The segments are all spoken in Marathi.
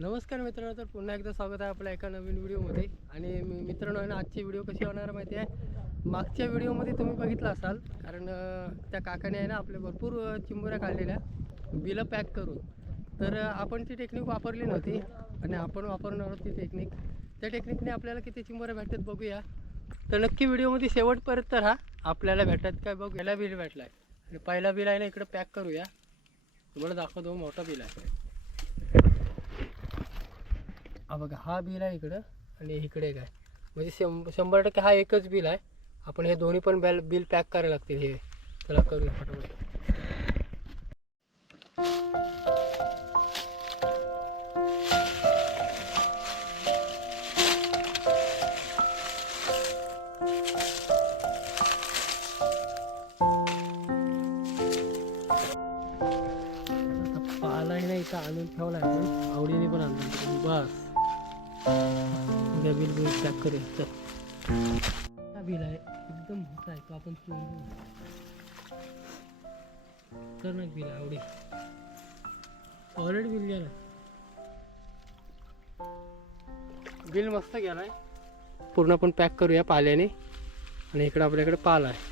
नमस्कार मित्रांनो तर पुन्हा एकदा स्वागत आहे आपल्या एका नवीन व्हिडिओमध्ये. आणि मी- मित्रांनो आहे ना आजची व्हिडिओ कशी होणार माहिती आहे? मागच्या व्हिडिओमध्ये तुम्ही बघितलं असाल कारण त्या काकाने आहे ना आपल्या भरपूर अं, चिंबोऱ्या काढलेल्या बिलं पॅक करून. तर आपण ती टेक्निक वापरली नव्हती आणि आपण वापरणार आहोत ती टेक्निक त्या टेक्निकने आपल्याला किती चिंबोऱ्या भेटतात बघूया. तर नक्की व्हिडिओमध्ये शेवटपर्यंत राहा आपल्याला भेटतात काय बघ याला बिल भेटला आहे आणि पहिला बिल आहे ना इकडं पॅक करूया. तुम्हाला दाखवतो मोठा बिल आहे. हा बघा हा बिल आहे इकडं आणि इकडे काय म्हणजे शं शंभर टक्के हा एकच बिल आहे. आपण हे दोन्ही पण बॅल बिल पॅक करायला लागतील हे. चला करूया फटाफट. आता पाला नाही का इथं आणून ठेवला आहे आवडीने पण आणलं बस. बिल बिल पॅक करूया चल. हा बिल आहे एकदम मोठा आहे तो आपण चोरून खतरनाक बिल आहे आवडी. ऑलरेडी बिल गेला बिल मस्त गेलाय. पूर्ण आपण पॅक करूया पाल्याने. आणि इकडे आपल्याकडे पाल आहे.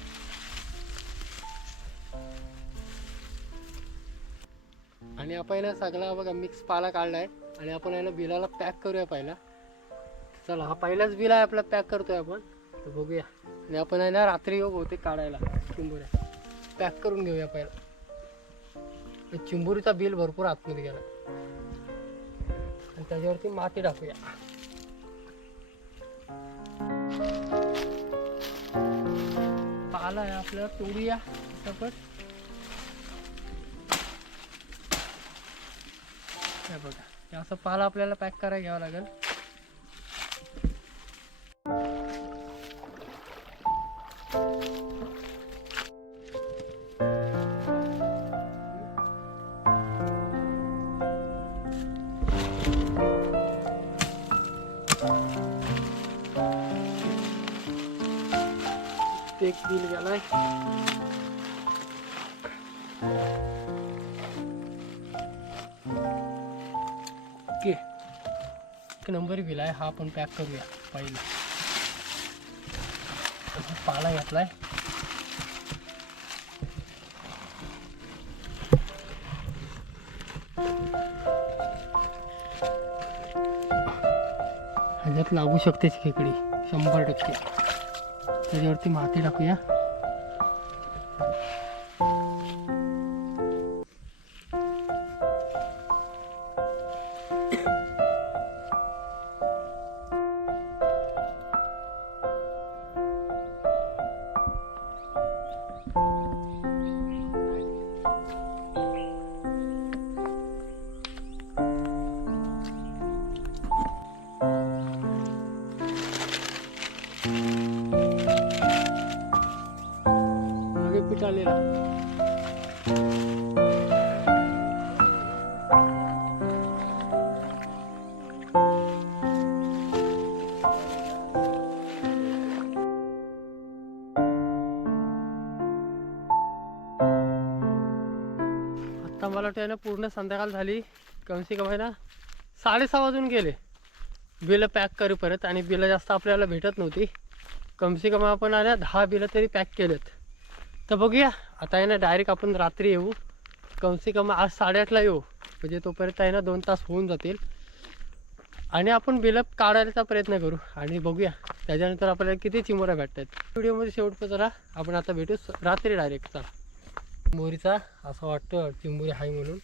आणि आपण ना सगळा बघा मिक्स पाला काढलाय. आणि आपण याला बिलाला पॅक करूया पहिला. चला हा पहिलाच बिल आहे आपला पॅक करतोय आपण. तर बघूया. आणि आपण आहे ना रात्री येऊ बहुतेक काढायला चिंबुऱ्या. पॅक करून घेऊया पहिला. चिंबुरीचा बिल भरपूर आतमध्ये गेला. आणि त्याच्यावरती माती टाकूया. पाला आहे आपल्याला तोडूया सपट हे बघा. असं पाला आपल्याला पॅक करायला घ्यावं लागेल. एक बिल गेलाय. ओके. एक नंबर बिल आहे हा आपण पॅक करूया पहिला. पाला घेतलाय. ह्याच्यात लागू शकतेच खेकडी शंभर टक्के. त्याच्यावरती माती टाकूया. मागे पीठ आलेला आता मला वाटतं ना पूर्ण संध्याकाळ झाली. कमसे कम आहे ना साडेसहा वाजून गेले. बिलं पॅक करू परत आणि बिलं जास्त आपल्याला भेटत नव्हती. कमसे कम आपण आहे ना दहा बिलं तरी पॅक केलेत. तर बघूया आता आहे ना डायरेक्ट आपण रात्री येऊ. कमसे कम आज साडेआठला येऊ. म्हणजे तोपर्यंत आहे ना दोन तास होऊन जातील. आणि आपण बिलं काढायचा प्रयत्न करू. आणि बघूया त्याच्यानंतर आपल्याला किती चिमोऱ्या भेटतात व्हिडिओमध्ये शेवटचं जरा आपण आता भेटू. रात्री डायरेक्ट चला. मोरीचा असं वाटतं चिंबोरी आहे म्हणून.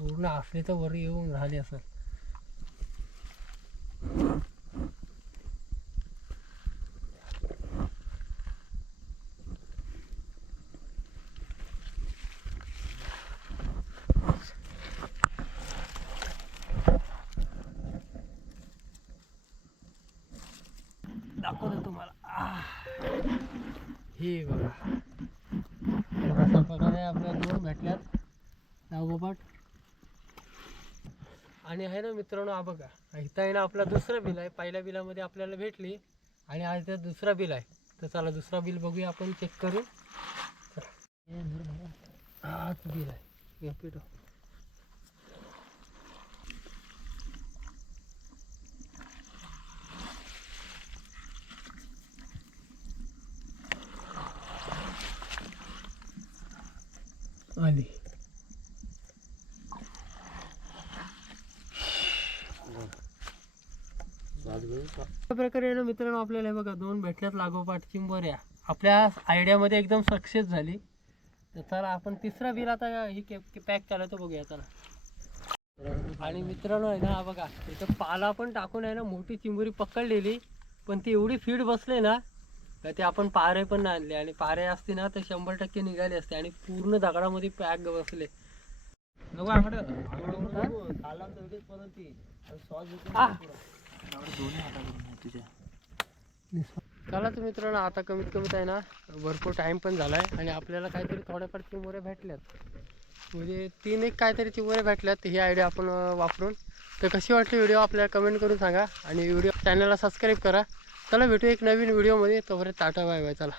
पूर्ण असले तर वर येऊन राहिले असं दाखवतो तुम्हाला. हे बघा. प्रकारे आपल्या दोन भेटल्यात. नागोपाठ आणि आहे ना मित्रांनो हा बघा. इथं आहे ना आपला दुसरं बिल आहे. पहिल्या बिलामध्ये आपल्याला भेटली आणि आज त्या दुसरा बिल आहे. तर चला दुसरा बिल बघूया आपण चेक करू चला. बिल आहे. या पिठो आली अशा प्रकारे ना मित्रांनो आपल्याला बघा दोन भेटल्यात लागोपाठ चिंबोऱ्या. आपल्या आयडियामध्ये एकदम सक्सेस झाली. तर चला आपण तिसरा बिल आता ही पॅक करायचं बघूया चला. आणि मित्रांनो आहे ना बघा इथं पाला पण टाकून आहे ना मोठी चिंबोरी पकडलेली. पण ती एवढी फीड बसले ना का ते आपण पारे पण नाही आणले. आणि पारे असते ना तर शंभर टक्के निघाले असते. आणि पूर्ण दगडामध्ये पॅक बसले. आकडे चला तर मित्रांनो आता कमीत कमीत आहे ना भरपूर टाइम पण झाला आहे आणि आपल्याला काहीतरी थोड्याफार चिमोऱ्या भेटल्यात. म्हणजे तीन एक काहीतरी चिमोऱ्या भेटल्यात ही आयडिया आपण वापरून. तर कशी वाटली व्हिडिओ आपल्याला कमेंट करून सांगा. आणि व्हिडिओ चॅनलला सबस्क्राईब करा. चला भेटू एक नवीन व्हिडिओमध्ये तोपर्यंत टाटा बाय बाय चला.